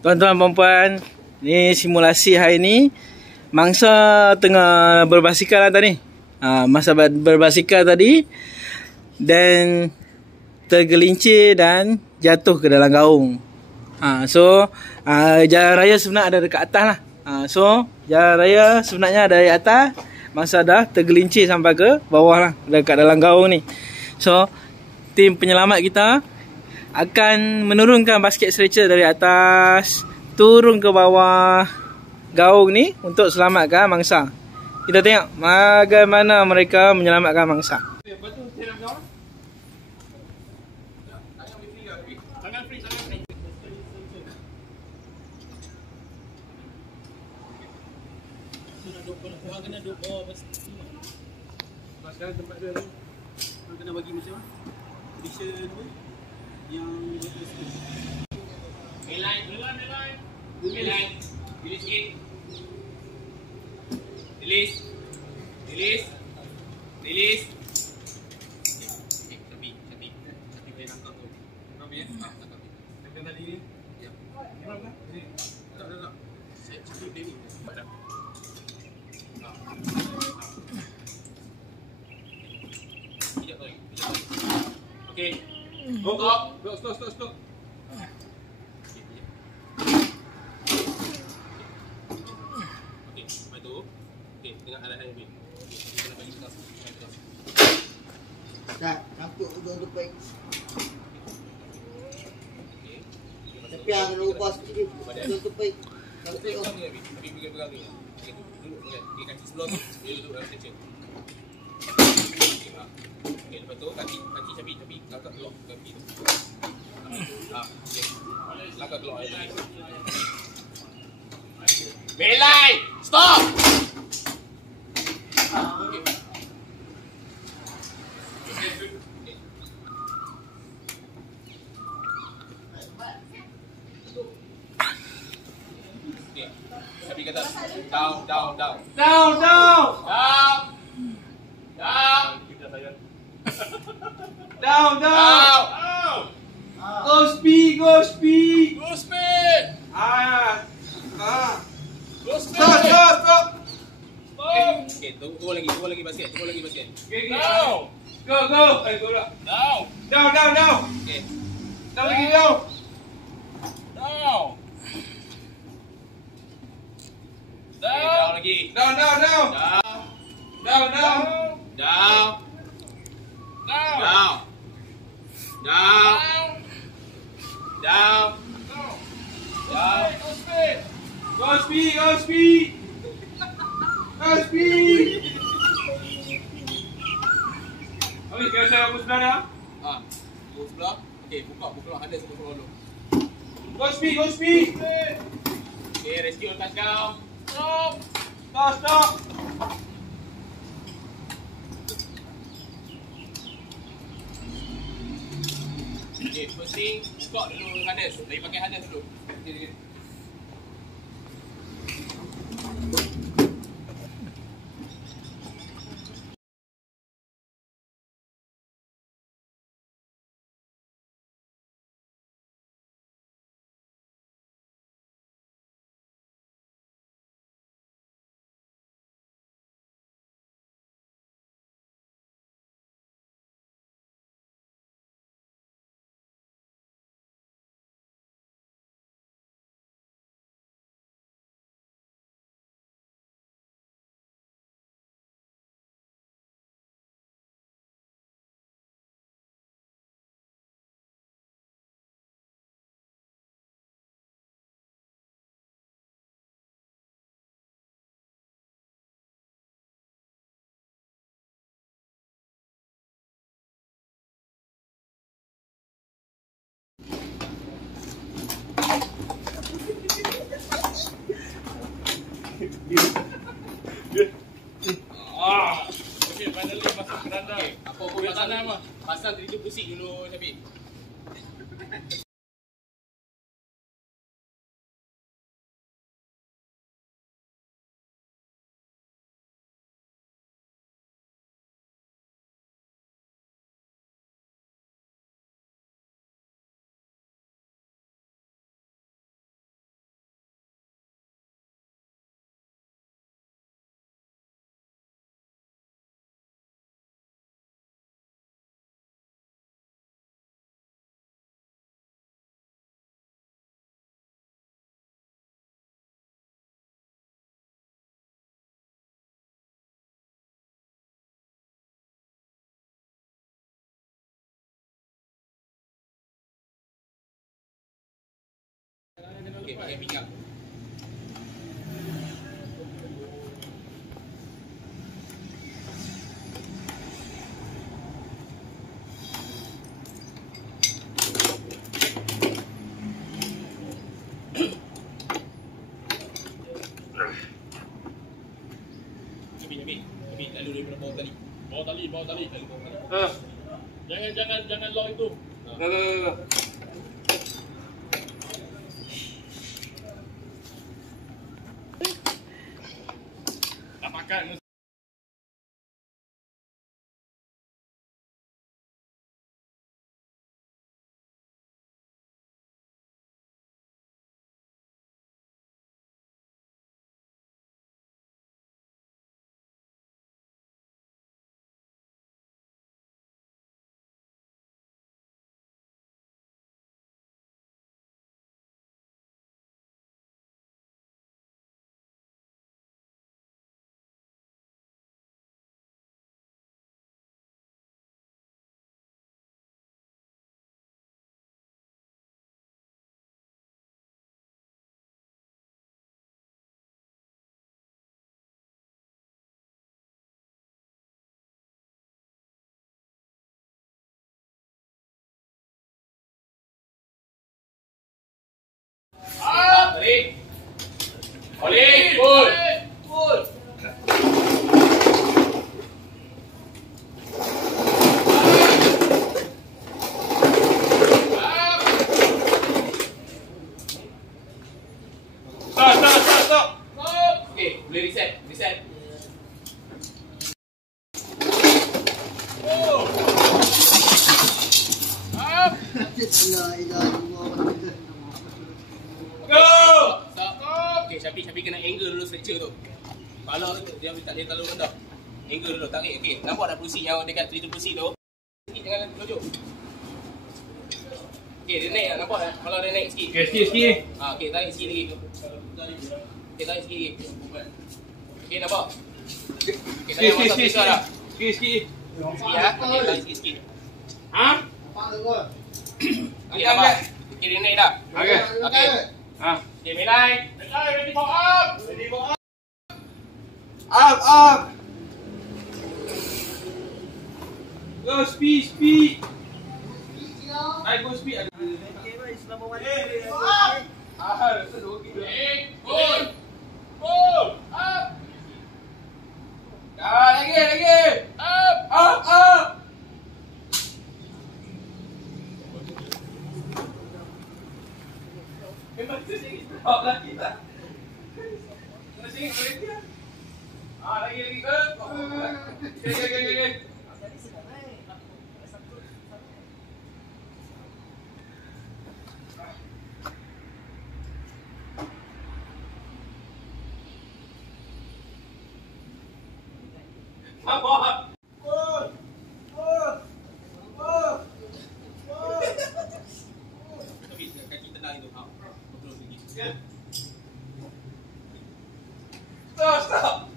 Tuan-tuan perempuan, ni simulasi hari ni. Mangsa tengah berbasikal lah tadi. Masa berbasikal tadi dan tergelincir dan jatuh ke dalam gaung. Jalan raya sebenarnya ada dekat atas lah. Jalan raya sebenarnya ada di atas. Mangsa dah tergelincir sampai ke bawah lah, dekat dalam gaung ni. So, tim penyelamat kita akan menurunkan basket stretcher dari atas, turun ke bawah gaung ni untuk selamatkan mangsa. Kita tengok bagaimana mereka menyelamatkan mangsa. Kena duduk bawah sekarang tempat dia tu kena bagi macam position tu yang Meline release sikit, release Syafiq boleh nangkap tu yang tadi ni ya berapa ni tak Syafiq ni tak. Okay. Stop. Okay, bantu. Okay, tengok arahan ni. Kita bagi terus. Tak, campur untuk baik. Okay. Tapi yang lupa sikit untuk baik. Tapi pegang ni. Okay, duduk dengan kaki sebelah tu, dia duduk dalam stretcher. Okay, lepas tu kaki Syafiq langkah keluar kaki tu. Okay. Langkah keluar air lagi. Belai! Stop! Okay. Okay. Syafiq kata down. Down. Go speed. Go speed. Stop. Okay, tunggu lagi basket. Okay. Go. Go pula. Down. Okay. Down lagi down. Down lagi. Down. Go speed. Okey, kira saya aku sebelah dah. Go sebelah. Okay, buka handle sebelah dulu. Go speed. Okay, rescue touch down. Stop. Okay, first thing, buka dulu harness. Lagi pakai harness dulu. Okay. Okay, finally masuk keranda. Okay, apa pasang 3 pusing dulu Syafiq. Okey, pakai pick up. Ambil lalu daripada bawah tali. Bawah tali. Lalu bawah tali. Jangan lock itu. Tak makan. Balik. Balik. Full. Stop. Okey, boleh reset. Oh. Up. La ilaha illallah. Go! Stop. Okey, Syafiq kena angle dulu stretcher tu. Kepala tu dia tak boleh terlalu rendah. Angle dulu, tarik. Okey, nampak dah kerusi yang dekat traitor kerusi tu? Sikit jangan tunjuk. Okey, dia naik, nampak tak? Kalau dia naik sikit. Okey, sikit. Okey, tarik sikit lagi. Okey, tarik sikit lagi. Okey, nampak? Okey, tarik masuk pisau dah. Sikit. Sikit ya. Okey, tarik sikit. Ha? Apa tu gua? Okey, nampak? Okey, dia naik dah. Okey. Okey. Ha. Okey, Melai. Ready for up. Up. Go speed. I go speed. Pull. Up. Lagi. Up. Memang tu sikit. Stop lagi tak? Sikit boleh dia. Lagi. Okay. Apa? Tapi kaki tenang itu. Betul sikit. Stop.